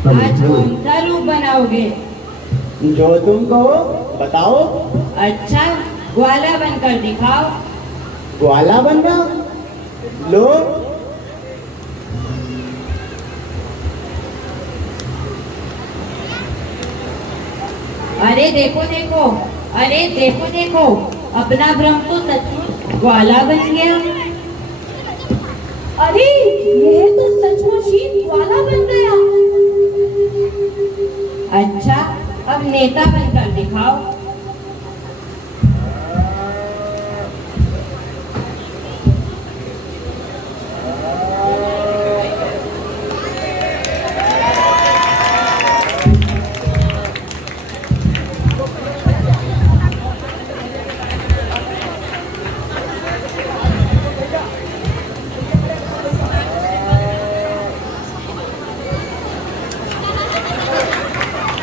आज कौन सा रूप बनाओगे? जो तुम कहो बताओ। अच्छा, ग्वाला बनकर दिखाओ। ग्वाला बनना? लो। अरे देखो देखो, अरे देखो देखो, अपना भ्रम तो सचमुच ग्वाला बन गया। अरे यह तो सचमुच ही ग्वाला बन गया। अच्छा, अब नेता बनकर दिखाओ।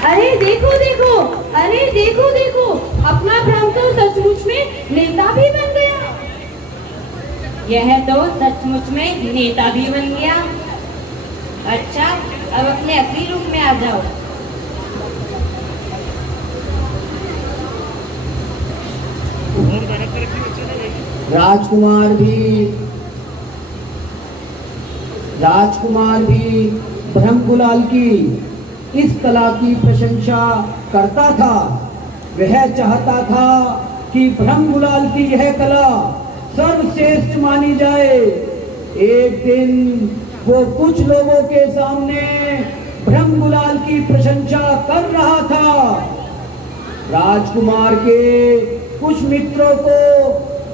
अरे देखो देखो, अरे देखो देखो, अपना भ्रम तो सचमुच में नेता भी बन गया। यह तो सचमुच में नेता भी बन गया। अच्छा, अब अपने असली रूप में आ जाओ। राजकुमार भी ब्रह्म गुलाल की इस कला की प्रशंसा करता था। वह चाहता था कि ब्रह्म गुलाल की यह कला सर्वश्रेष्ठ मानी जाए। एक दिन वो कुछ लोगों के सामने ब्रह्म गुलाल की प्रशंसा कर रहा था। राजकुमार के कुछ मित्रों को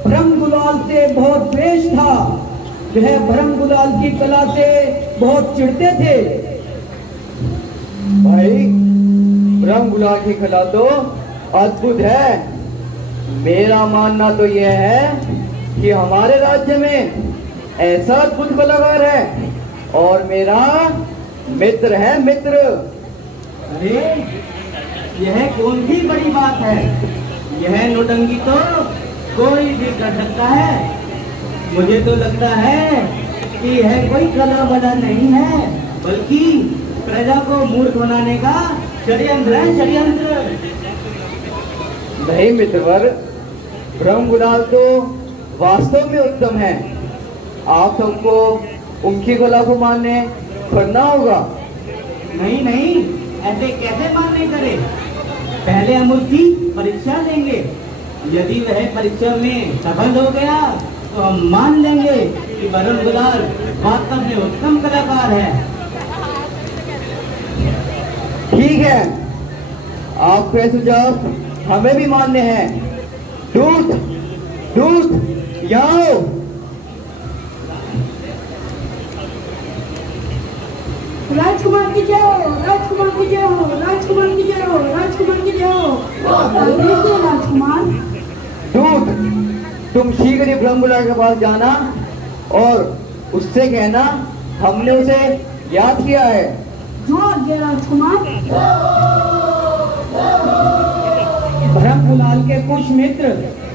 ब्रह्म गुलाल से बहुत द्वेष था। वह ब्रह्म गुलाल की कला से बहुत चिढ़ते थे। भाई, ब्रह्म गुलाल की कला तो अद्भुत है। मेरा मानना तो यह है कि हमारे राज्य में ऐसा अद्भुत कलाकार है और मेरा मित्र है, मित्र। अरे यह कौन सी बड़ी बात है? यह नौटंकी तो कोई भी कर सकता है। मुझे तो लगता है कि यह कोई कला बना नहीं है, बल्कि प्रजा को मूर्ख बनाने का षड्यंत्र है, षड्यंत्र। नहीं मित्रवर, ब्रह्म गुलाल तो वास्तव में उत्तम है। आप सबको उनकी कला को मानने करना होगा। नहीं नहीं, ऐसे कैसे मानने करे? पहले हम उसकी परीक्षा लेंगे। यदि वह परीक्षा में सफल हो गया तो हम मान लेंगे कि ब्रह्म गुलाल वास्तव में उत्तम कलाकार है। ठीक है, आपके सुझाव हमें भी मान्य हैं। दूत, दूत, यहाँ आओ। राजकुमार की जय हो, राजकुमार की जय हो, राजकुमार की जय हो, राजकुमार की जय हो। राजकुमार। दूत, तुम शीघ्र ही ब्रह्म गुलाल के पास जाना और उससे कहना हमने उसे याद किया है। जो आज्ञा राजकुमार। ब्रह्म गुलाल के कुछ मित्र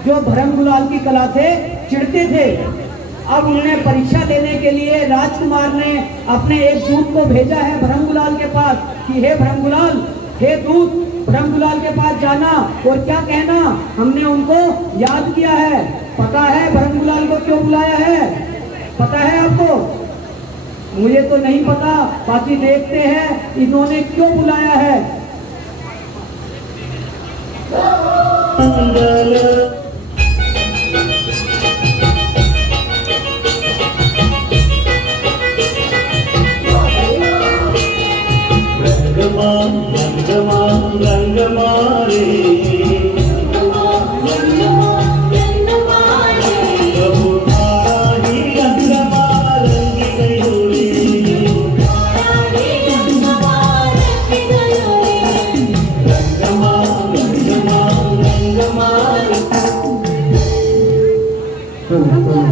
जो ब्रह्म गुलाल की कला से चिढ़ते थे, अब उन्हें परीक्षा देने के लिए राजकुमार ने अपने एक दूत को भेजा है ब्रह्म गुलाल के पास कि हे ब्रह्म गुलाल, हे दूत, ब्रह्म गुलाल के पास जाना और क्या कहना हमने उनको याद किया है। पता है ब्रह्म गुलाल को क्यों बुलाया है? पता है आपको? मुझे तो नहीं पता, बाकी देखते हैं इन्होंने क्यों बुलाया है।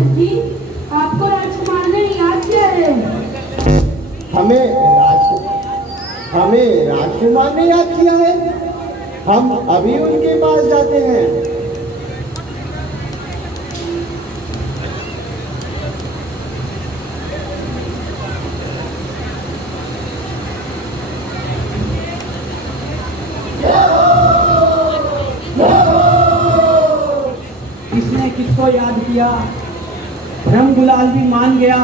जी, आपको राजकुमार ने याद किया है। हमें राजकुमार ने याद किया है। हम अभी उनके पास जाते हैं। उसको याद किया। ब्रह्म गुलाल भी मान गया,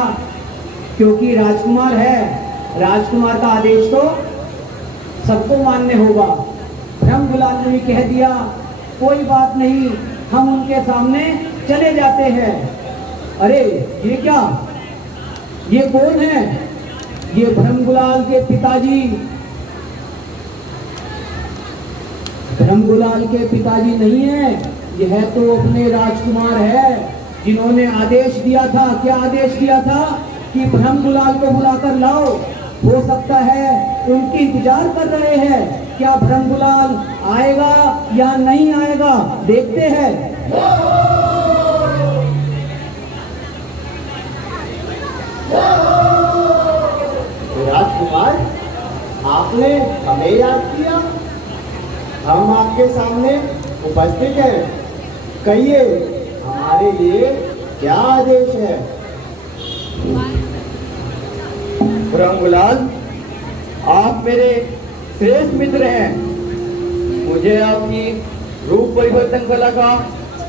क्योंकि राजकुमार है, राजकुमार का आदेश तो सबको मानने होगा। ब्रह्म गुलाल ने भी कह दिया, कोई बात नहीं, हम उनके सामने चले जाते हैं। अरे ये क्या, ये कौन है? ये ब्रह्म गुलाल के पिताजी, ब्रह्म गुलाल के पिताजी नहीं है, यह तो अपने राजकुमार है, जिन्होंने आदेश दिया था। क्या आदेश दिया था? कि ब्रह्म गुलाल को बुलाकर लाओ। हो सकता है उनकी इंतजार कर रहे हैं, क्या ब्रह्म गुलाल आएगा या नहीं आएगा, देखते हैं। राजकुमार, आपने हमें याद किया, हम आपके सामने उपस्थित हैं। कहिए, हमारे लिए क्या आदेश है? ब्रह्म गुलाल, आप मेरे श्रेष्ठ मित्र हैं। मुझे आपकी रूप परिवर्तन कला का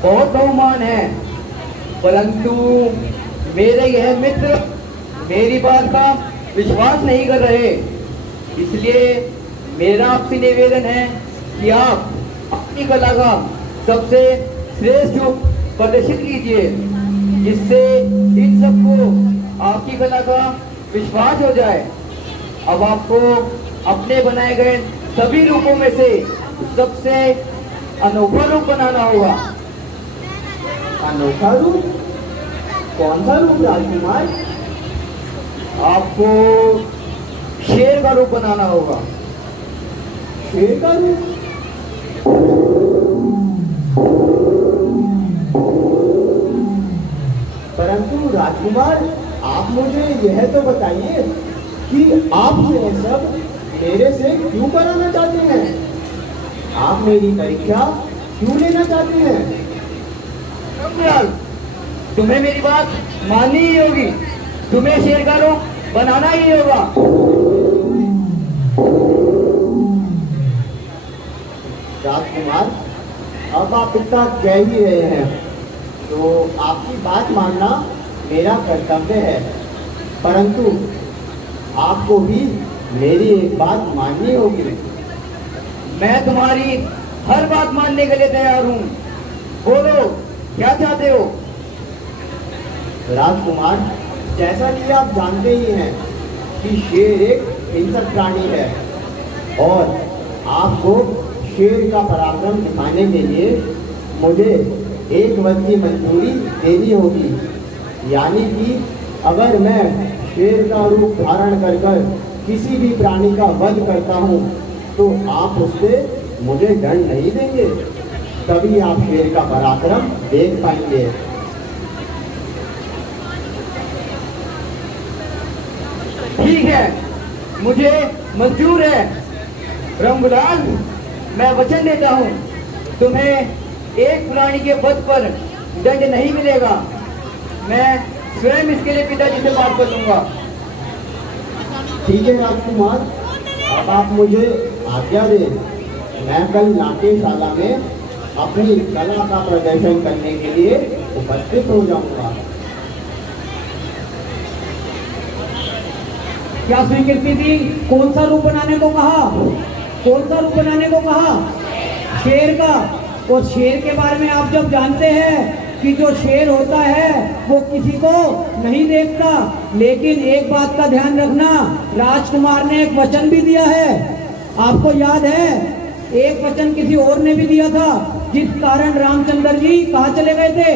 बहुत बहुमान है, परंतु मेरे यह मित्र मेरी बात का विश्वास नहीं कर रहे। इसलिए मेरा आपसे निवेदन है कि आप अपनी कला का सबसे श्रेष्ठ रूप प्रदर्शित कीजिए, जिससे इन सबको आपकी कला का विश्वास हो जाए। अब आपको अपने बनाए गए सभी रूपों में से सबसे अनोखा रूप बनाना होगा। अनोखा रूप? कौन सा रूप राजकुमार? आपको शेर का रूप बनाना होगा। शेर का रूप? परंतु राजकुमार, आप मुझे यह तो बताइए कि आप यह सब मेरे से क्यों कराना चाहते हैं? आप मेरी परीक्षा क्यों लेना चाहते हैं? ब्रह्मलाल, तुम्हें मेरी बात माननी ही होगी, तुम्हें शेर का रूप बनाना ही होगा। राजकुमार, अब आप इतना कह ही रहे हैं, तो आपकी बात मानना मेरा कर्तव्य है, परंतु आपको भी मेरी एक बात माननी होगी। मैं तुम्हारी हर बात मानने के लिए तैयार हूँ। बोलो, क्या चाहते हो? राजकुमार, जैसा कि आप जानते ही हैं कि शेर एक हिंसक प्राणी है, और आपको शेर का पराक्रम दिखाने के लिए मुझे एक वध की मंजूरी देनी होगी। यानी कि अगर मैं शेर का रूप धारण कर कर किसी भी प्राणी का वध करता हूँ, तो आप उससे मुझे दंड नहीं देंगे, तभी आप शेर का पराक्रम देख पाएंगे। ठीक है, मुझे मंजूर है। ब्रह्मलाल, मैं वचन देता हूँ, तुम्हें एक प्राणी के वध पर दंड नहीं मिलेगा। मैं स्वयं इसके लिए पिताजी से बात कर लूंगा। ठीक है राजकुमार, अब आप मुझे आज्ञा दें, मैं कल नाट्यशाला में अपनी कला का प्रदर्शन करने के लिए उपस्थित हो जाऊंगा। क्या स्वीकृति दी? कौन सा रूप बनाने को कहा? कौन सा रूप बनाने को कहा? शेर का। और शेर के बारे में आप जब जानते हैं कि जो शेर होता है वो किसी को नहीं देखता, लेकिन एक बात का ध्यान रखना, राजकुमार ने एक वचन भी दिया है, आपको याद है? एक वचन किसी और ने भी दिया था, जिस कारण रामचंद्र जी कहाँ चले गए थे?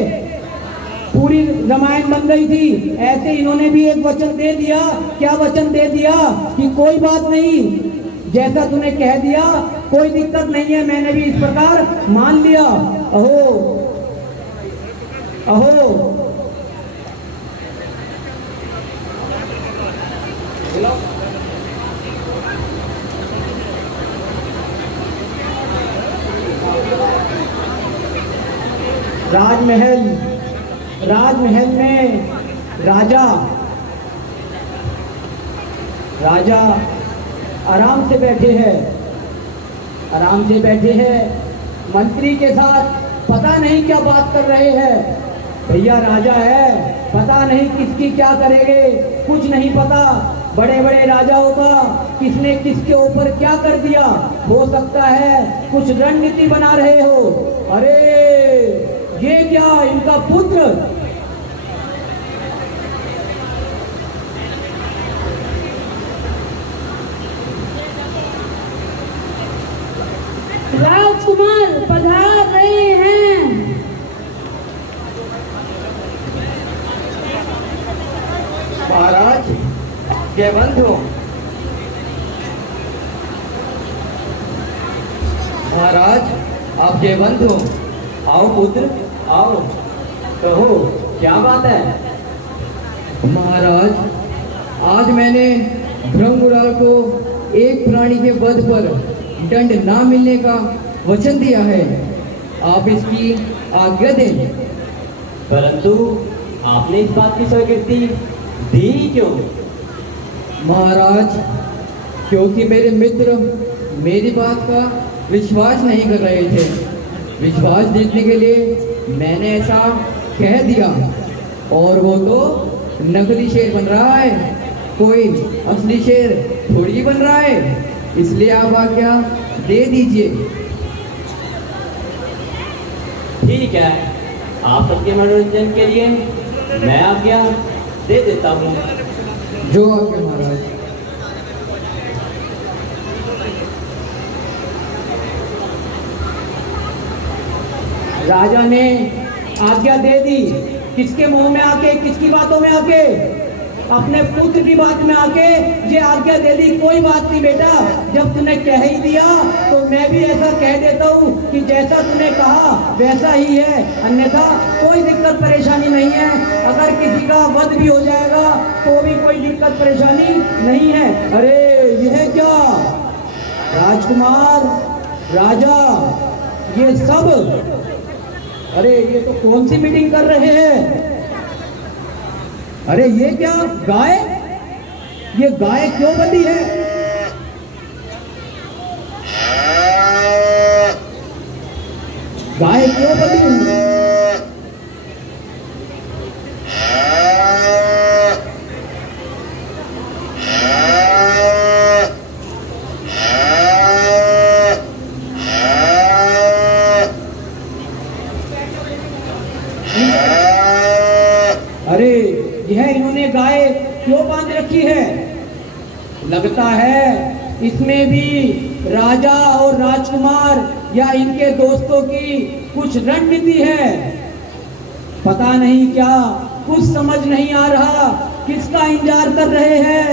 पूरी रामायण बन गई थी। ऐसे इन्होंने भी एक वचन दे दिया। क्या वचन दे दिया? कि कोई बात नहीं, जैसा तूने कह दिया कोई दिक्कत नहीं है, मैंने भी इस प्रकार मान लिया। अहो अहो, राजमहल, राजमहल में राजा आराम से बैठे हैं, आराम से बैठे हैं, मंत्री के साथ पता नहीं क्या बात कर रहे हैं। भैया राजा है, पता नहीं किसकी क्या करेंगे, कुछ नहीं पता। बड़े बड़े राजाओं का किसने किसके ऊपर क्या कर दिया, हो सकता है कुछ रणनीति बना रहे हो। अरे ये क्या, इनका पुत्र? राजकुमार पधार रहे हैं। महाराज जयवंत हो। महाराज आप जयवंत हो। आओ पुत्र आओ, कहो क्या बात है। महाराज आज मैंने ब्रह्मगुलाल को एक प्राणी के वध पर दंड ना मिलने का वचन दिया है। आप इसकी आज्ञा दें। परंतु आपने इस बात की स्वीकृति दी क्यों? महाराज क्योंकि मेरे मित्र मेरी बात का विश्वास नहीं कर रहे थे। विश्वास जीतने के लिए मैंने ऐसा कह दिया, और वो तो नकली शेर बन रहा है, कोई असली शेर थोड़ी बन रहा है। इसलिए आप आज्ञा दे दीजिए। ठीक है, आप सबके मनोरंजन के लिए मैं आज्ञा दे देता हूँ। जो आज्ञा महाराज। राजा ने आज्ञा दे दी, किसके मुंह में आके, किसकी बातों में आके? अपने पुत्र की बात में आके ये आज्ञा दे दी। कोई बात नहीं बेटा, जब तूने कह ही दिया तो मैं भी ऐसा कह देता हूँ कि जैसा तूने कहा वैसा ही है, अन्यथा कोई दिक्कत परेशानी नहीं है। अगर किसी का वध भी हो जाएगा तो भी कोई दिक्कत परेशानी नहीं है। अरे यह क्या, राजकुमार, राजा, ये सब, अरे ये तो कौन सी मीटिंग कर रहे हैं? अरे ये क्या, गाय? ये गाय क्यों बंधी है? गाय क्यों बंधी है? अरे यह इन्होंने गाय क्यों बांध रखी है? लगता है इसमें भी राजा और राजकुमार या इनके दोस्तों की कुछ रणनीति है। पता नहीं क्या, कुछ समझ नहीं आ रहा, किसका इंतजार कर रहे हैं।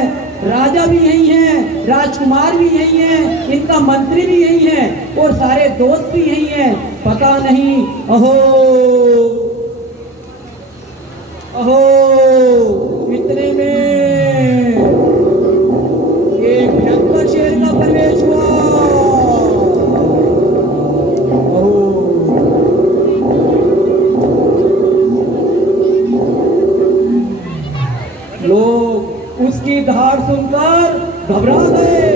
राजा भी यही हैं, राजकुमार भी यही हैं, इनका मंत्री भी यही है और सारे दोस्त भी यही हैं। पता नहीं, अहो अहो, इतने में एक भयंकर शेर का प्रवेश हुआ। अहो, लोग उसकी दहाड़ सुनकर घबरा गए।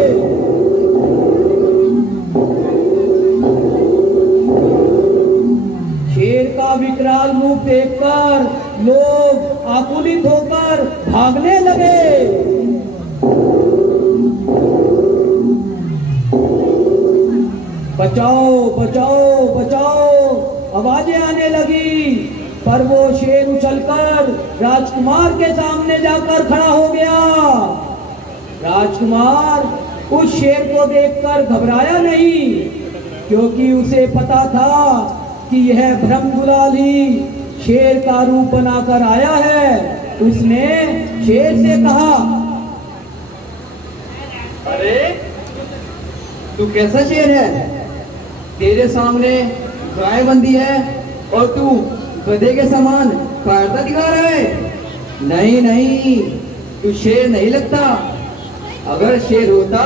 शेर का विकराल रूप देखकर लोग आकुलित होकर भागने लगे। बचाओ बचाओ बचाओ, आवाजें आने लगी। पर वो शेर उछलकर राजकुमार के सामने जाकर खड़ा हो गया। राजकुमार उस शेर को देखकर घबराया नहीं, क्योंकि उसे पता था कि यह ब्रह्मगुलाल ही शेर का रूप बनाकर आया है। उसने शेर से कहा, अरे तू कैसा शेर है? तेरे सामने गाय बंधी है और तू गधे के समान कायरता दिखा रहा है। नहीं नहीं, तू शेर नहीं लगता। अगर शेर होता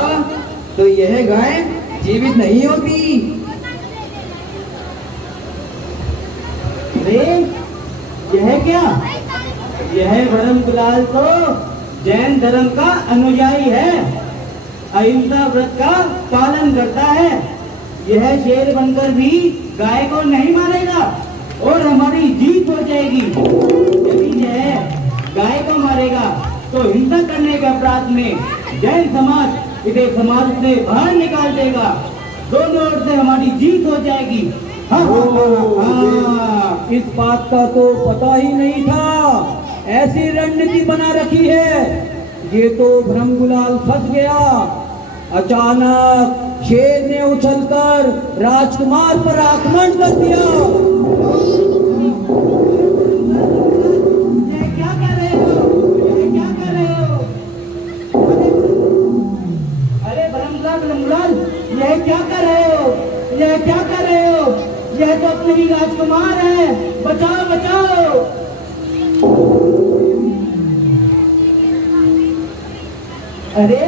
तो यह गाय जीवित नहीं होती। अरे यह क्या? यह ब्रह्मगुलाल तो जैन धर्म का अनुयायी है, अहिंसा व्रत का पालन करता है। यह शेर बनकर भी गाय को नहीं मारेगा। और हमारी जीत हो जाएगी। यदि यह गाय को मारेगा तो हिंसा करने के अपराध में जैन समाज इसे समाज से बाहर निकाल देगा। दोनों ओर से हमारी जीत हो जाएगी। हाँ, इस बात का तो पता ही नहीं था। ऐसी रणनीति बना रखी है। ये तो भ्रमगुलाल फंस गया। अचानक शेर ने उछलकर राजकुमार पर आक्रमण कर दिया। ये क्या कर रहे हो? ये क्या कर रहे हो? अरे भ्रमगुलाल, यह क्या कर रहे हो? यह क्या कर रहे हो? यह तो अपने ही राजकुमार है। बचाओ बचाओ। अरे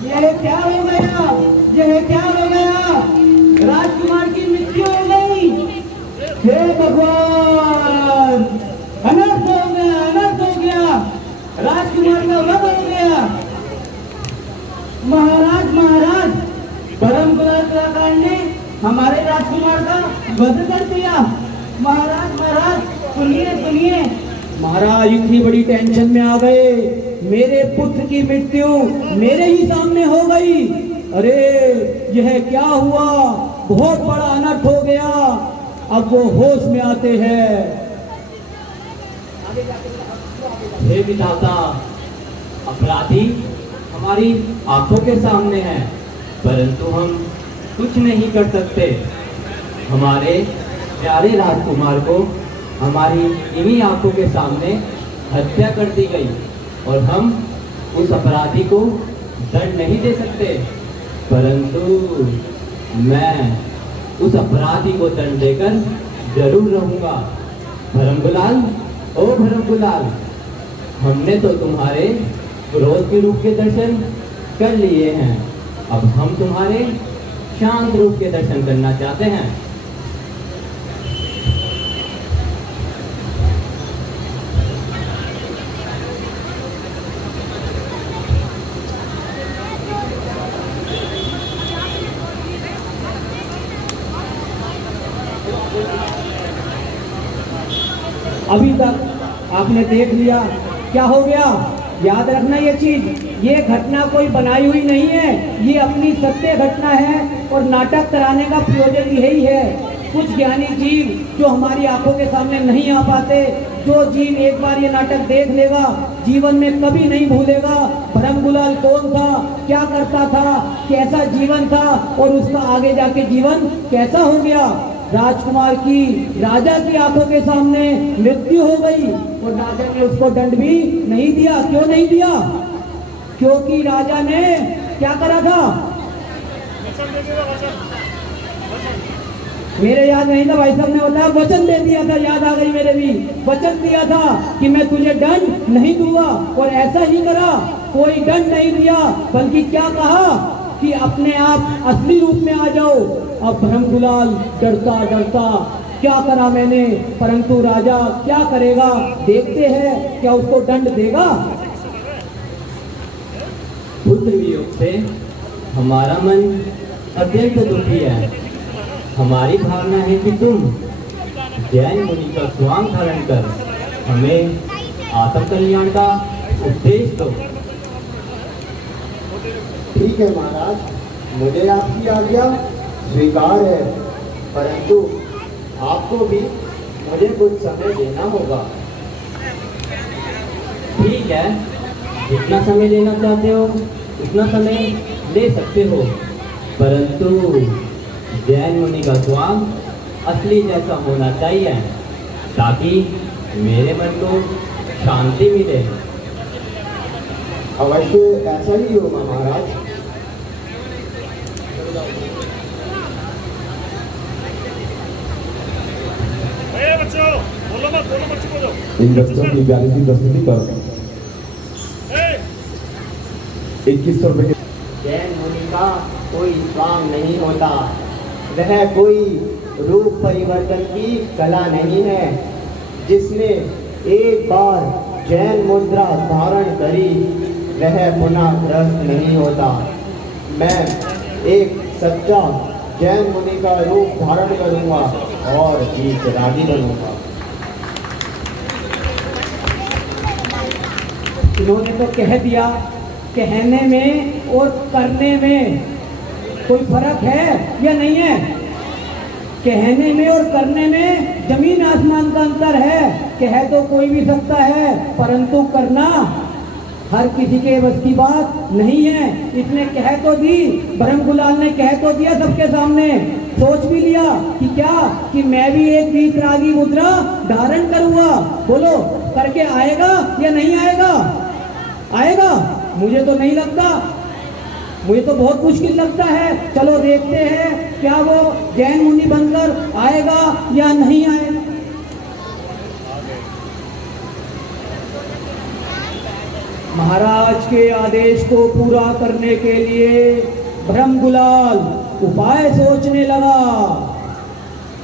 यह क्या हो गया? यह क्या हो गया? राजकुमार की मृत्यु हो गई। हे भगवान, अनर्थ हो गया, अनर्थ हो गया। राजकुमार का वध हो गया। महाराज महाराज, भ्रमगुलाल कलाकार ने हमारे राजकुमार का वध कर दिया। महाराज महाराज, सुनिए सुनिए। महाराज इतनी बड़ी टेंशन में आ गए। मेरे पुत्र की मृत्यु मेरे ही सामने हो गई। अरे यह क्या हुआ? बहुत बड़ा अनर्थ हो गया। अब वो होश में आते हैं। हे विधाता, अपराधी हमारी आंखों के सामने है, परंतु हम कुछ नहीं कर सकते। हमारे प्यारे राजकुमार को हमारी इन्हीं आंखों के सामने हत्या कर दी गई और हम उस अपराधी को दंड नहीं दे सकते, परंतु मैं उस अपराधी को दंड देकर जरूर रहूंगा। भ्रमगुलाल, ओ भ्रमगुलाल, हमने तो तुम्हारे क्रोध के रूप के दर्शन कर लिए हैं। अब हम तुम्हारे शांत रूप के दर्शन करना चाहते हैं। अभी तक आपने देख लिया क्या हो गया। याद रखना ये चीज, ये घटना कोई बनाई हुई नहीं है। ये अपनी सत्य घटना है और नाटक कराने का प्रयोजन यही है। कुछ ज्ञानी जीव जो हमारी आंखों के सामने नहीं आ पाते, जो जीव एक बार ये नाटक देख लेगा जीवन में कभी नहीं भूलेगा भ्रमगुलाल कौन था, क्या करता था, कैसा जीवन था और उसका आगे जाके जीवन कैसा हो गया। राजकुमार की राजा की आंखों के सामने मृत्यु हो गई और राजा ने उसको दंड भी नहीं दिया। क्यों नहीं दिया? क्योंकि राजा ने क्या करा था? मेरे याद नहीं था, भाई साहब ने बताया वचन दे दिया था। याद आ गई मेरे भी। वचन दिया था कि मैं तुझे दंड नहीं दूंगा और ऐसा ही करा। कोई दंड नहीं दिया, बल्कि क्या कहा कि अपने आप असली रूप में आ जाओ। अब भ्रमगुलाल डरता डरता क्या करा मैंने, परंतु राजा क्या करेगा देखते हैं, क्या उसको दंड देगा। पुत्र वियोग से हमारा मन अत्यंत दुखी है। हमारी भावना है कि तुम जैन मुनि का स्वांग धारण कर हमें आत्म कल्याण का उपदेश दो। ठीक है महाराज, मुझे आपकी आज्ञा स्वीकार है, परंतु आपको भी मुझे कुछ समय देना होगा। ठीक है, जितना समय लेना चाहते हो उतना समय ले सकते हो, परंतु जैन मुनि का स्वांग असली जैसा होना चाहिए ताकि मेरे मन को शांति मिले। अवश्य ऐसा ही होगा महाराज। इन बच्चों की 42वीं प्रस्तुति पर 2100 रुपए। जैन मुनि का कोई स्वांग नहीं होता, वह कोई रूप परिवर्तन की कला नहीं है। जिसने एक बार जैन मुद्रा धारण करी वह पुनः ग्रस्त नहीं होता। मैं एक सच्चा जैन मुनि का रूप धारण करूंगा और वीतरागी बनूंगा। इन्होंने तो कह दिया, कहने में और करने में कोई फर्क है या नहीं है? कहने में और करने में जमीन आसमान का अंतर है। कह तो कोई भी सकता है, परंतु करना हर किसी के बस की बात नहीं है। इसने कह तो दी, ब्रह्मगुलाल ने कह तो दिया सबके सामने, सोच भी लिया कि क्या कि मैं भी एक वीतरागी मुद्रा धारण करूंगा। बोलो करके आएगा या नहीं आएगा? आएगा? मुझे तो नहीं लगता, मुझे तो बहुत मुश्किल लगता है। चलो देखते हैं क्या वो जैन मुनि बनकर आएगा या नहीं आएगा। महाराज के आदेश को पूरा करने के लिए ब्रह्मगुलाल उपाय सोचने लगा,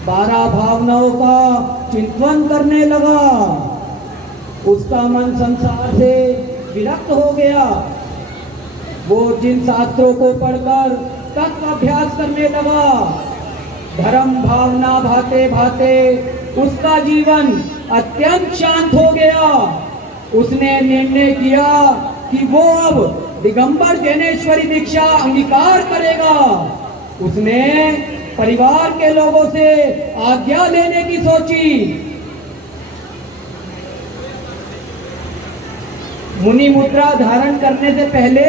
12 भावनाओं का चिंतन करने लगा। उसका मन संसार से विरक्त हो गया। वो जिन शास्त्रों को पढ़कर तत्व अभ्यास करने लगा, धर्म भावना भाते भाते उसका जीवन अत्यंत शांत हो गया। उसने निर्णय किया कि वो अब दिगंबर जैनेश्वरी दीक्षा अंगीकार करेगा। उसने परिवार के लोगों से आज्ञा लेने की सोची। मुनि मुद्रा धारण करने से पहले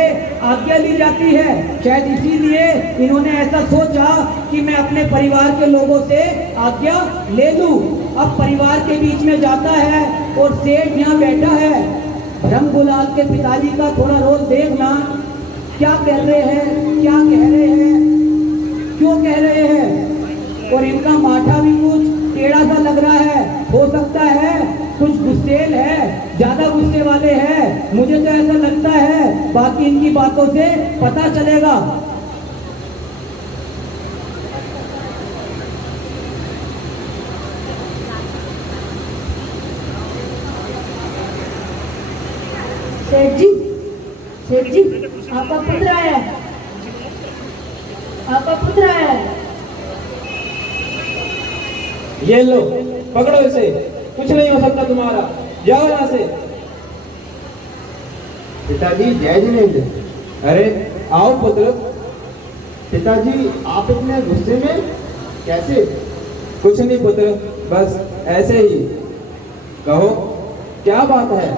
आज्ञा ली जाती है, शायद इसीलिए इन्होंने ऐसा सोचा कि मैं अपने परिवार के लोगों से आज्ञा ले लूं। अब परिवार के बीच में जाता है और सेठ यहाँ बैठा है। ब्रह्मगुलाल के पिताजी का थोड़ा रोल देखना, क्या कर रहे हैं, क्या कह रहे हैं, क्यों कह रहे हैं। और इनका माथा भी कुछ टेढ़ा सा लग रहा है, हो सकता है कुछ गुस्सेल है, ज्यादा गुस्से वाले हैं, मुझे तो ऐसा लगता है। बाकी इनकी बातों से पता चलेगा। सेठ जी, सेठ जी, आपका पुत्र आया है, आपका पुत्र आया है। ये लो, पकड़ो इसे, कुछ नहीं हो सकता तुम्हारा, जाओ यहाँ से। पिताजी जय जिनेंद्र। अरे आओ पुत्र। पिताजी आप इतने गुस्से में कैसे? कुछ नहीं पुत्र, बस ऐसे ही। कहो क्या बात है?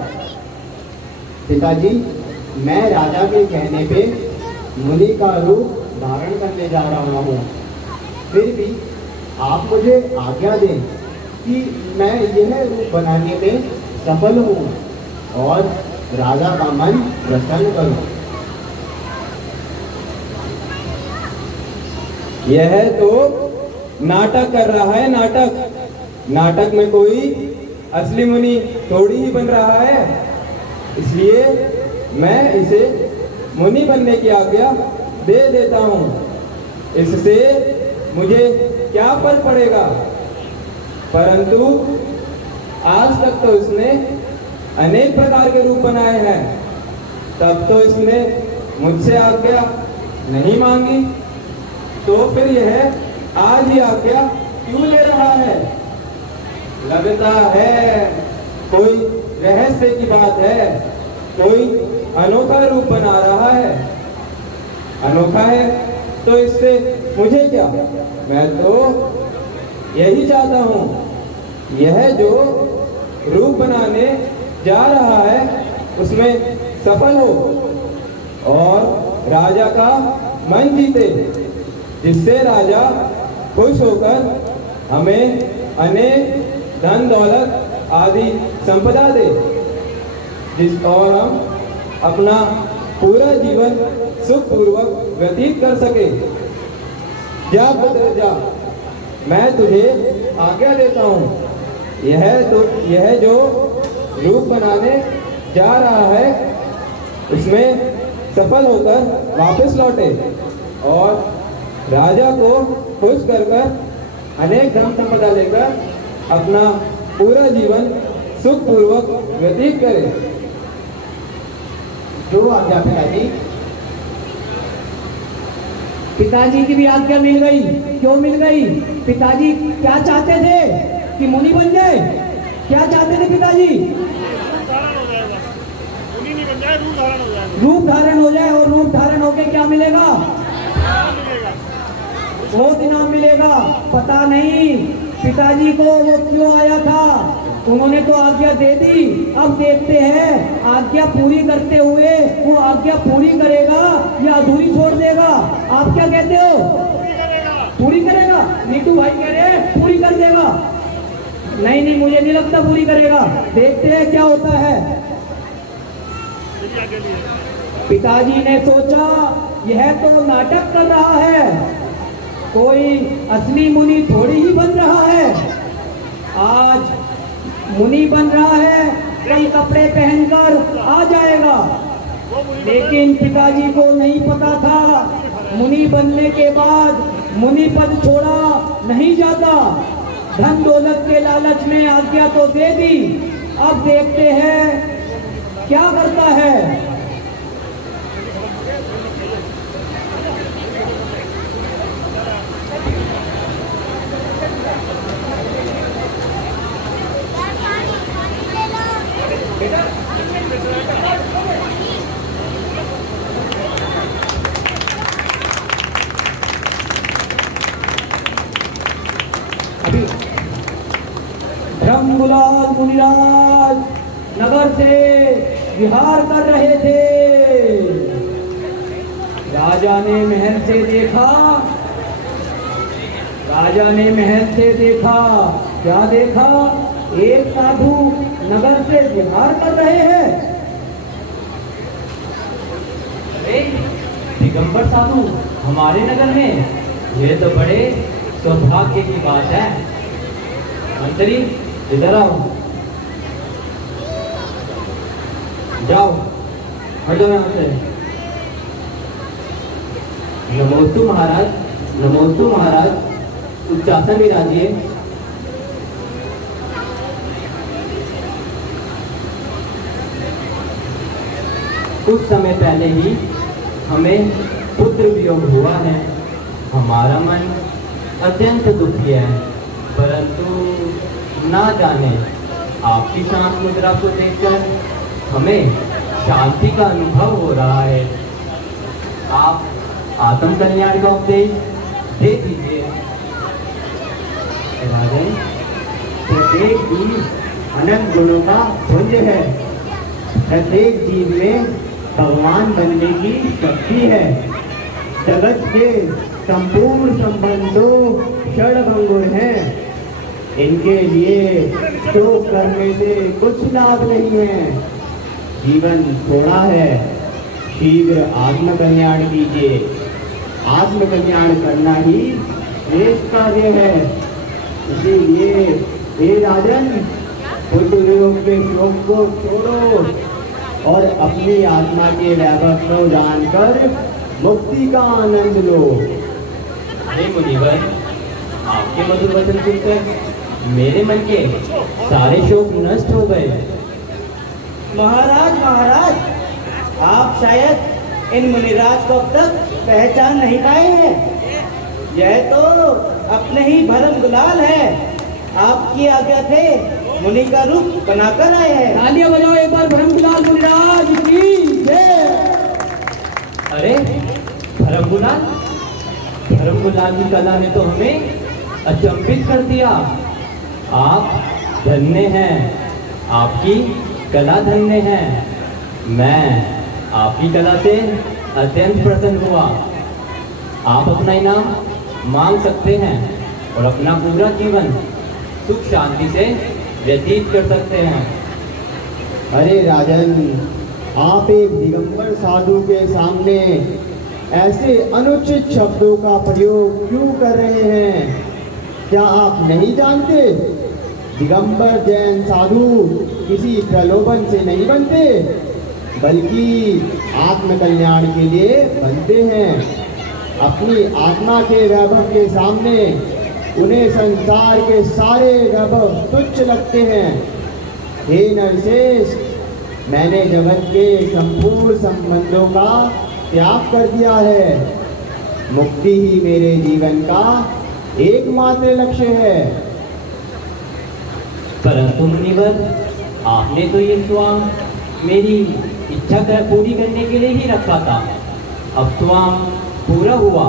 पिताजी मैं राजा के कहने पे मुनि का रूप धारण करने जा रहा हूँ। फिर भी आप मुझे आज्ञा दें कि मैं यह रूप बनाने में सफल हूँ और राजा का मन प्रसन्न करूँ। यह तो नाटक कर रहा है, नाटक। नाटक में कोई असली मुनि थोड़ी ही बन रहा है, इसलिए मैं इसे मुनि बनने की आज्ञा दे देता हूँ। इससे मुझे क्या फल पड़ेगा? परंतु आज तक तो इसने अनेक प्रकार के रूप बनाए हैं, तब तो इसने मुझसे आज्ञा नहीं मांगी, तो फिर यह आज ही आज्ञा क्यों ले रहा है? लगता है कोई रहस्य की बात है, कोई अनोखा रूप बना रहा है। अनोखा है तो इससे मुझे क्या? मैं तो यही चाहता हूँ, यह जो रूप बनाने जा रहा है उसमें सफल हो और राजा का मन जीते, जिससे राजा खुश होकर हमें अनेक धन दौलत आदि संपदा दे, जिस और हम अपना पूरा जीवन सुखपूर्वक व्यतीत कर सके। जा पुत्र जा, मैं तुझे आज्ञा देता हूँ। यह जो रूप बनाने जा रहा है उसमें सफल होकर वापस लौटे और राजा को खुश कर अनेक धन संपदा लेकर अपना पूरा जीवन सुखपूर्वक व्यतीत करे। जो आज्ञा पिताजी। पिताजी की भी आज्ञा मिल गई। क्यों मिल गई? पिताजी क्या चाहते थे कि मुनि बन जाए? क्या चाहते थे पिताजी? रूप धारण हो जाए। और रूप धारण होके क्या मिलेगा? बहुत इनाम मिलेगा। पता नहीं पिताजी को वो क्यों आया था, उन्होंने तो आज्ञा दे दी। अब देखते हैं आज्ञा पूरी करते हुए वो आज्ञा पूरी करेगा या अधूरी छोड़ देगा। आप क्या कहते हो? पूरी करेगा। नीतू भाई कह रहे हैं पूरी कर देगा। नहीं, मुझे नहीं लगता पूरी करेगा। देखते हैं क्या होता है। पिताजी ने सोचा यह तो नाटक कर रहा है, कोई असली मुनि थोड़ी ही बन रहा है। आज मुनि बन रहा है, कई कपड़े पहनकर आ जाएगा। लेकिन पिताजी को नहीं पता था मुनि बनने के बाद मुनि पद छोड़ा नहीं जाता। धन दौलत के लालच में आज्ञा तो दे दी। अब देखते हैं क्या करता है। ब्रह्मगुलाल मुनिराज नगर से विहार कर रहे थे। राजा ने महल से देखा। क्या देखा? एक साधु नगर से विहार कर रहे हैं। अरे दिगंबर साधु हमारे नगर में, ये तो बड़े सौभाग्य की बात है। मंत्री इधर आओ। जाओ, हटो यहाँ से। नमोस्तु महाराज, नमोस्तु महाराज। उच्चासन विराजिए। कुछ समय पहले ही हमें पुत्र वियोग हुआ है। हमारा मन अत्यंत दुखी है, परंतु ना जाने आपकी शांत मुद्रा को देखकर हमें शांति का अनुभव हो रहा है। आप आत्म कल्याण का उपदेश दे दीजिए। राजन, प्रत्येक जीव अनंत गुणों का पुंज है। प्रत्येक जीव में भगवान बनने की शक्ति है। जगत के संपूर्ण संबंधों क्षणभंगुर हैं। इनके लिए शोक करने से कुछ लाभ नहीं है। जीवन थोड़ा है, शीघ्र आत्मकल्याण कीजिए। आत्मकल्याण करना ही श्रेष्ठ कार्य है। इसीलिए हे राजन, बुद्धियोग के शोक को छोड़ो और अपनी आत्मा के वैभव को जानकर मुक्ति का आनंद लो। हे मुनिवर, आपके मधुर वचन सुनकर मेरे मन के सारे शोक नष्ट हो गए। महाराज, आप शायद इन मुनिराज को अब तक पहचान नहीं पाए हैं। यह तो अपने ही भरम गुलाल है। आपकी आज्ञा से मुनि का रूप बनाकर आए हैं। तालियां बजाओ एक बार भरम गुलाल मुनिराज की जय। अरे धर्मगुलाल, धर्मगुलाल की कला ने तो हमें अचंभित कर दिया। आप धन्य हैं, आपकी कला धन्य है। मैं आपकी कला से अत्यंत प्रसन्न हुआ। आप अपना इनाम मांग सकते हैं और अपना पूरा जीवन सुख शांति से व्यतीत कर सकते हैं। अरे राजन, आप एक दिगंबर साधु के सामने ऐसे अनुचित शब्दों का प्रयोग क्यों कर रहे हैं? क्या आप नहीं जानते दिगंबर जैन साधु किसी प्रलोभन से नहीं बनते, बल्कि आत्मकल्याण के लिए बनते हैं। अपनी आत्मा के वैभव के सामने उन्हें संसार के सारे वैभव तुच्छ लगते हैं। हे नरशेष, मैंने जगत के संपूर्ण संबंधों का त्याग कर दिया है। मुक्ति ही मेरे जीवन का एकमात्र लक्ष्य है। परंतु मुनिवर, आपने तो ये स्वांग मेरी इच्छा पूरी करने के लिए ही रखा था। अब स्वांग पूरा हुआ,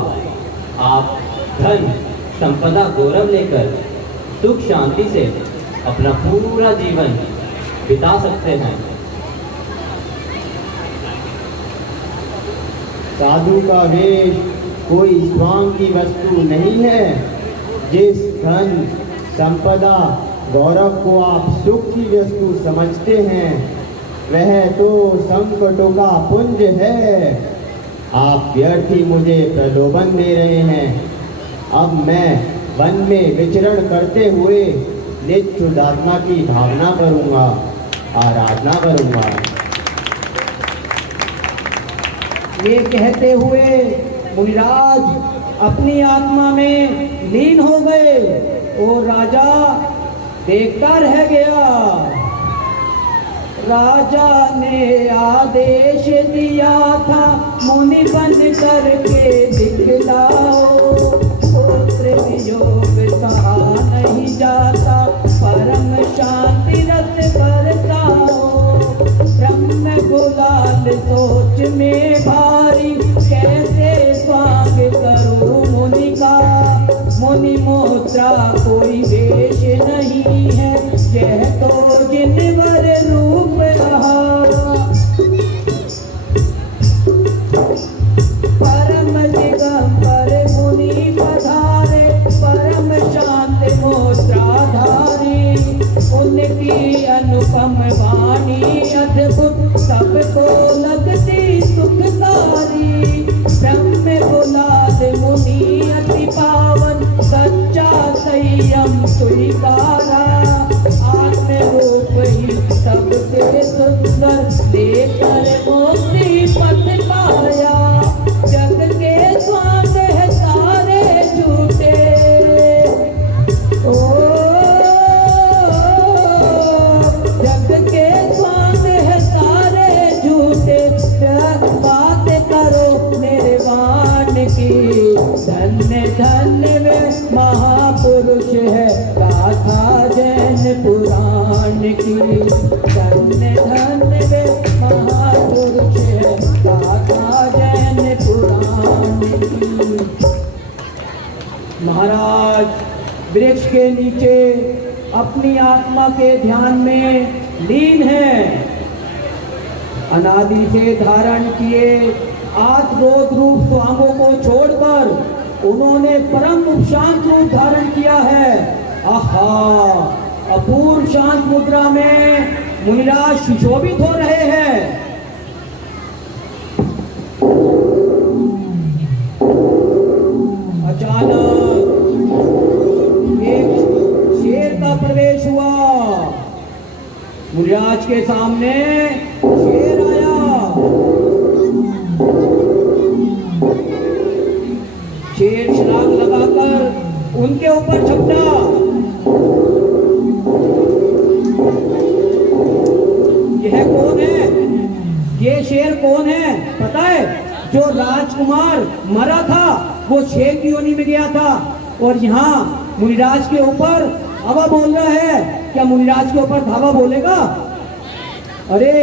आप धन संपदा गौरव लेकर सुख शांति से अपना पूरा जीवन बिता सकते हैं। साधु का वेश कोई स्वांग की वस्तु नहीं है। जिस धन संपदा गौरव को आप सुख की वस्तु समझते हैं, वह तो संकटों का पुंज है। आप व्यर्थ ही मुझे प्रलोभन दे रहे हैं। अब मैं वन में विचरण करते हुए नित्य शुद्धात्मा की भावना करूँगा, आराधना करूँगा। ये कहते हुए मुनिराज अपनी आत्मा में लीन हो गए और राजा देखता रह गया। राजा ने आदेश दिया था, मुनि बन करके दिखलाओ। पुत्र वियोग कहा नहीं जाता, परम शांति रस बरसाओ। ब्रह्म गुलाल सोच में भारी, कैसे स्वांग करूं मुनि का। मुनि मोत्रा कोई वेश नहीं है, यह तो जिनवर रूप रहा। परम दिगंबर मुनि पधारे, परम शांत मोत्राधारी। उनकी अनुपम वाणी अद्भुत, सबको लगती सुखकारी। ब्रह्म गुलाल मुनि अति पावन, सच्चा संयम स्वीकारा। आत्म रूप ही सबसे सुंदर, लेकर मुक्ति पथ पाया। जग के स्वांग है सारे झूठे, ओ जग के स्वांग है सारे झूठे। बात करो मेरे वाण की, धन्य धन्य वे महापुरुष है गाथा जैन पुराण की। धन्य धन्य वे महापुरुष है गाथा जैन पुराण की। महाराज वृक्ष के नीचे अपनी आत्मा के ध्यान में लीन है। अनादि से धारण किए आठ बोध रूप स्वांगों को छोड़कर उन्होंने परम शांत रूप धारण किया है। आहा, अपूर्व शांत मुद्रा में मुनिराज सुशोभित हो रहे हैं। अचानक एक शेर का प्रवेश हुआ। मुनिराज के सामने शेर आया। शेर छलांग लगाकर उनके ऊपर झपटा। यह कौन है? ये शेर कौन है पता है? जो राजकुमार मरा था वो शेर की योनि में गया था और यहाँ मुनिराज के ऊपर धावा बोल रहा है। क्या मुनिराज के ऊपर धावा बोलेगा? अरे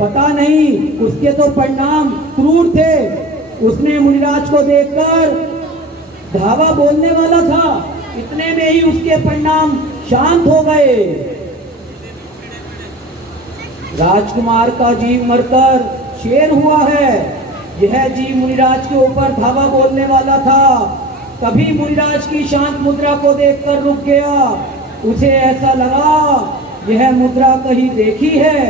पता नहीं, उसके तो परिणाम क्रूर थे। उसने मुनिराज को देखकर धावा बोलने वाला था, इतने में ही उसके परिणाम शांत हो गए। राजकुमार का जीव मरकर शेर हुआ है। यह जीव मुनिराज के ऊपर धावा बोलने वाला था। तभी मुनिराज की शांत मुद्रा को देखकर रुक गया। उसे ऐसा लगा यह मुद्रा कहीं देखी है।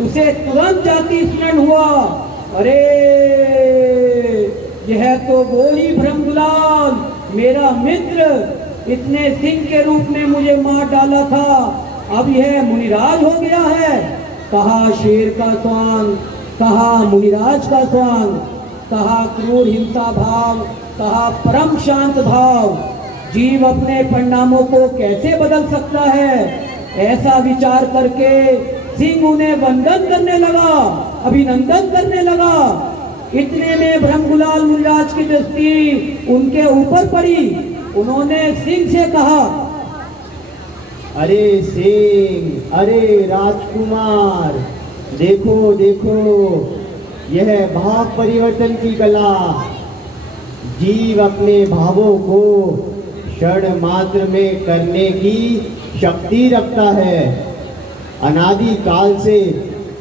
उसे तुरंत जाति स्मरण हुआ, अरे यह तो वो ही ब्रह्मदुलाल मेरा मित्र, इतने सिंह के रूप में मुझे मार डाला था, अब यह मुनिराज हो गया है। कहा शेर का स्वांग, कहा मुनिराज का स्वांग, कहा क्रूर हिंसा भाव, कहा परम शांत भाव। जीव अपने परिणामों को कैसे बदल सकता है? ऐसा विचार करके सिंह उन्हें वंदन करने लगा, अभिनंदन करने लगा। इतने में ब्रह्मगुलाल मुनिराज की दृष्टि उनके ऊपर पड़ी। उन्होंने सिंह से कहा, अरे सिंह, अरे राजकुमार, देखो देखो, यह भाव परिवर्तन की कला। जीव अपने भावों को क्षण मात्र में करने की शक्ति रखता है। अनादि काल से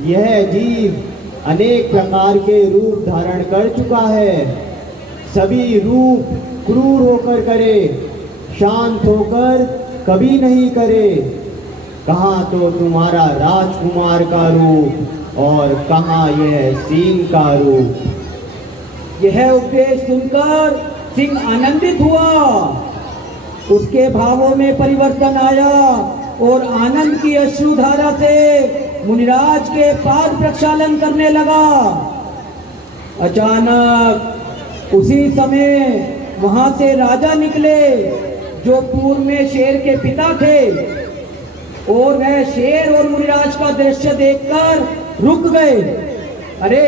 यह जीव अनेक प्रकार के रूप धारण कर चुका है। सभी रूप क्रूर होकर करे, शांत होकर कभी नहीं करे। कहाँ तो तुम्हारा राजकुमार का रूप और कहाँ यह सिंह का रूप। यह उपदेश सुनकर सिंह आनंदित हुआ। उसके भावों में परिवर्तन आया और आनंद की अश्रुधारा से मुनिराज के पाद प्रक्षालन करने लगा। अचानक उसी समय वहां से राजा निकले, जो पूर्व में शेर के पिता थे, और वह शेर और मुनिराज का दृश्य देखकर रुक गए। अरे,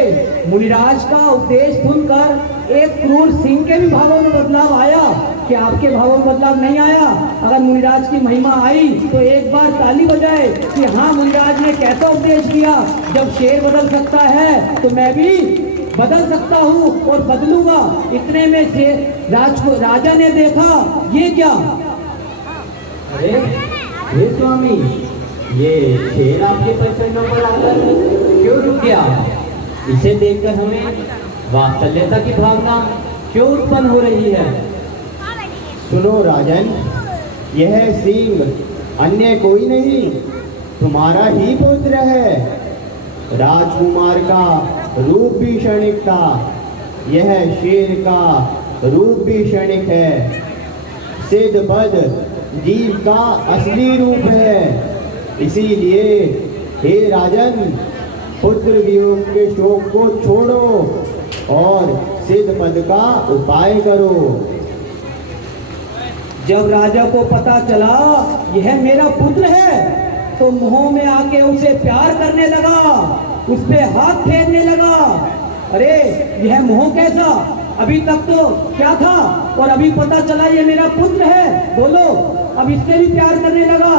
मुनिराज का उपदेश सुनकर एक क्रूर सिंह के भी भावों में बदलाव आया। कि आपके भावों में बदलाव नहीं आया? अगर मुनिराज की महिमा आई तो एक बार ताली बजाए कि हाँ, मुनिराज ने कैसा उपदेश दिया। जब शेर बदल सकता है तो मैं भी बदल सकता हूँ और बदलूंगा। इतने में से राजा ने देखा, ये क्या? अरे हे स्वामी, ये शेर आपके परिचरणों पर आकर क्यों रुक गया? इसे देखकर हमें वात्सल्यता की भावना क्यों उत्पन्न हो रही है? सुनो राजन, यह सिंह अन्य कोई नहीं, तुम्हारा ही पुत्र है। राजकुमार का रूप भी क्षणिक था, यह शेर का रूप भी क्षणिक है। सिद्ध पद जीव का असली रूप है। इसीलिए हे राजन, पुत्र वियोग के शोक को छोड़ो और सिद्ध पद का उपाय करो। जब राजा को पता चला यह मेरा पुत्र है तो मुंह में आके उसे प्यार करने लगा, उस पे हाथ फेरने लगा। अरे, यह मोह कैसा? अभी तक तो क्या था और अभी पता चला ये मेरा पुत्र है। बोलो, अब इससे भी प्यार करने लगा।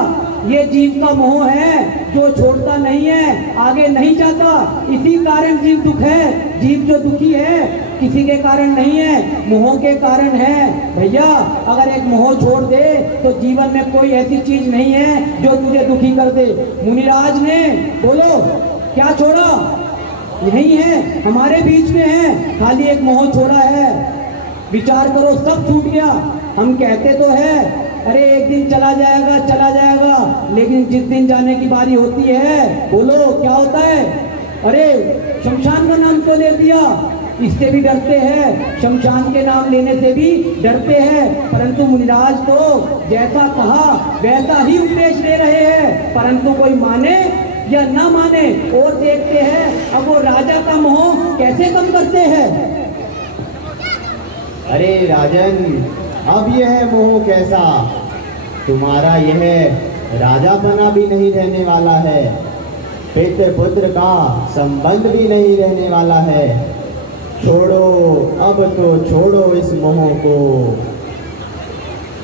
ये जीव का मोह है जो छोड़ता नहीं है, आगे नहीं जाता। इसी कारण जीव दुख है। जीव जो दुखी है किसी के कारण नहीं है, मोह के कारण है। भैया, अगर एक मोह छोड़ दे तो जीवन में कोई ऐसी चीज नहीं है जो तुझे दुखी कर दे। मुनिराज ने, बोलो, क्या छोड़ा? यही है, हमारे बीच में है, खाली एक मोह छोड़ा है। विचार करो, सब छूट गया। हम कहते तो है, अरे एक दिन चला जाएगा, चला जाएगा, लेकिन जिस दिन जाने की बारी होती है, बोलो क्या होता है? अरे, शमशान का नाम तो ले दिया, इससे भी डरते हैं, शमशान के नाम लेने से भी डरते हैं। परंतु मुनिराज तो जैसा कहा वैसा ही उपदेश ले रहे हैं, परंतु कोई माने या ना माने और देखते हैं अब वो राजा का मोह कैसे कम करते हैं। अरे राजन, अब यह मोह कैसा? तुम्हारा यह राजापना भी नहीं रहने वाला है, पितृ पुत्र का संबंध भी नहीं रहने वाला है। छोड़ो, अब तो छोड़ो इस मोह को।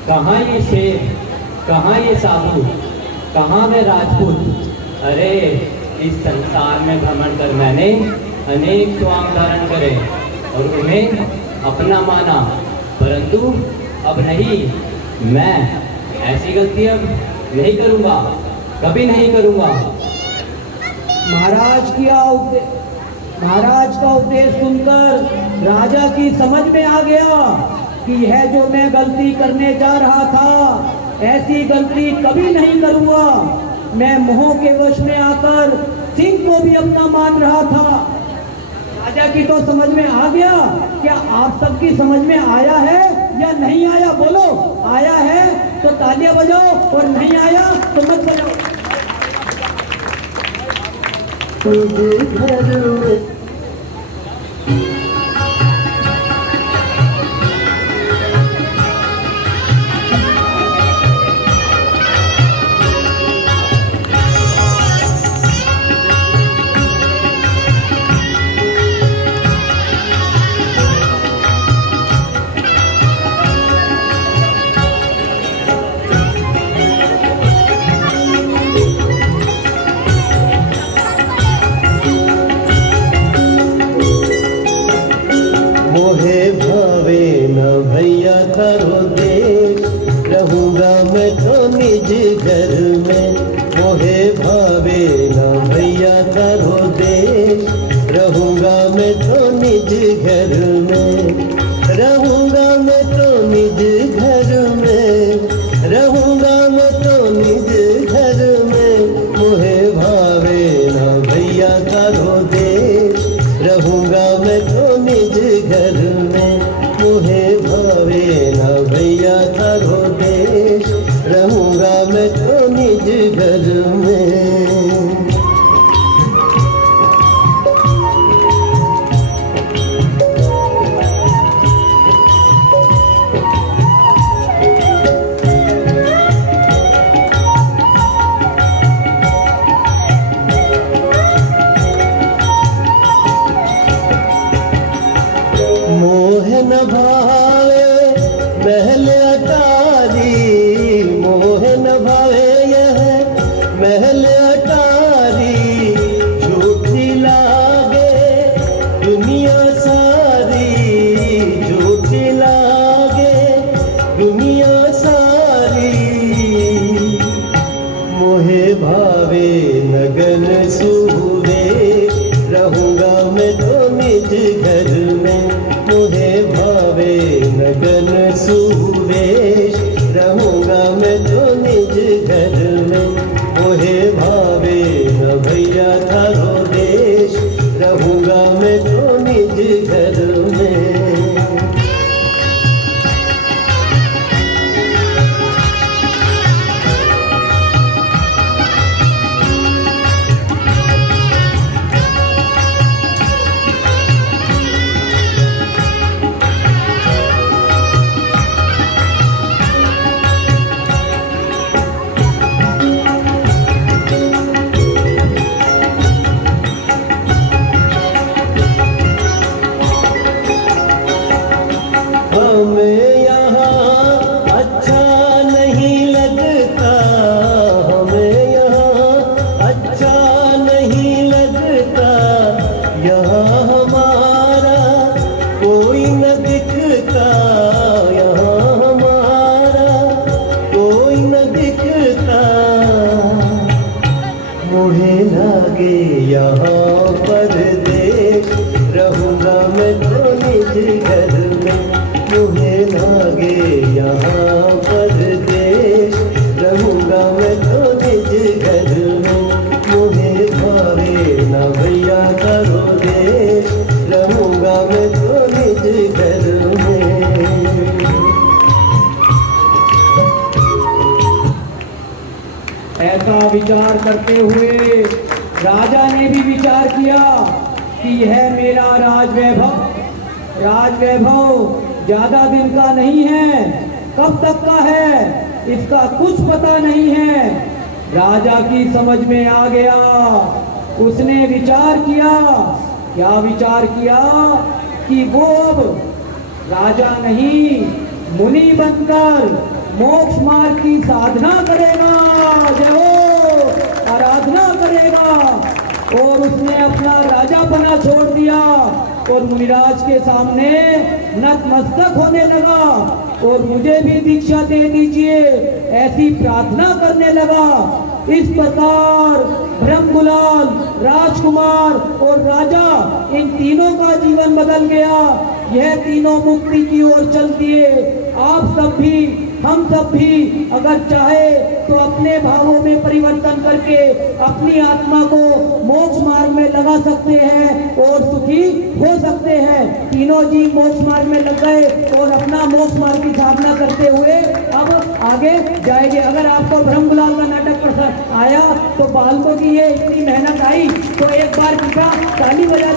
कहाँ ये शेर, कहाँ ये साधु, कहाँ मैं राजपूत? अरे, इस संसार में भ्रमण कर मैंने अनेक स्वांग धारण करे और उन्हें अपना माना, परंतु अब नहीं, मैं ऐसी गलती अब नहीं करूँगा, कभी नहीं करूँगा। महाराज का उपदेश सुनकर राजा की समझ में आ गया कि यह जो मैं गलती करने जा रहा था, ऐसी गलती कभी नहीं करूँगा। मैं मोह के वश में आकर सिंह को भी अपना मान रहा था। राजा की तो समझ में आ गया। क्या आप सबकी समझ में आया है या नहीं आया? बोलो, आया है तो तालियां बजाओ और नहीं आया तो मत बजाओ। मोहे भावे न भैया थारो देश, रहूंगा मैं तो निज घर में। मोहे भावे न भैया थारो देश, रहूंगा मैं तो निज घर में। रहूंगा मैं तो निज घर में, रहूंगा मैं तो निज घर में। मोहे भावे न भैया थारो देश, रहूंगा मैं तो निज घर में। मोहे भावे न भैया थारो देश, रहूंगा मैं तो निज घर में। मोह न भावे महल अटारी, मोह न भावे यह महल अटारी। झूठी लागे दुनिया सारी, झूठी लागे दुनिया सारी। मोहे भावे नगन सूरे, रहूंगा मैं तो निज घर में। मोहे भावे नगन सुरेश, रहूंगा मैं तो निज घर में। मोहे भावे न भैया थारो देश, रहूंगा मैं तो निज घर में। हमें यहाँ अच्छा नहीं लगता, हमें यहाँ अच्छा नहीं लगता। यहाँ हमारा कोई न दिखता, यहाँ हमारा कोई न दिखता। मोहे लागे यहाँ परदेश, रहूंगा मैं तो निज घर में। मुझे लागे यहाँ परदेश, रहूंगा मैं तो निज घर में। मुझे भावे न भैया थारो देश, रहूंगा मैं तो निज घर में। ऐसा विचार करते हुए राजा ने भी विचार किया कि यह मेरा राजवैभव, राजवैभव ज्यादा दिन का नहीं है, कब तक का है इसका कुछ पता नहीं है। राजा की समझ में आ गया, उसने विचार किया। क्या विचार किया कि वो अब राजा नहीं, मुनि बनकर मोक्ष मार्ग की साधना करेगा, जय हो, आराधना करेगा। और उसने अपना राजापना छोड़ दिया और मुनिराज के सामने नतमस्तक होने लगा और मुझे भी दीक्षा दे दीजिए, ऐसी प्रार्थना करने लगा। इस प्रकार ब्रह्मगुलाल, राजकुमार और राजा, इन तीनों का जीवन बदल गया। यह तीनों मुक्ति की ओर चल दिए। आप सब भी, हम सब भी अगर चाहे तो अपने भावों में परिवर्तन करके अपनी आत्मा को मोक्ष मार्ग में लगा सकते हैं और सुखी हो सकते हैं। तीनों जीव मोक्ष मार्ग में लग गए और अपना मोक्ष मार्ग की साधना करते हुए अब आगे जाएंगे। अगर आपको ब्रह्मगुलाल का नाटक पसंद आया तो बालकों की ये इतनी मेहनत आई तो एक बार कृपया ताली बजा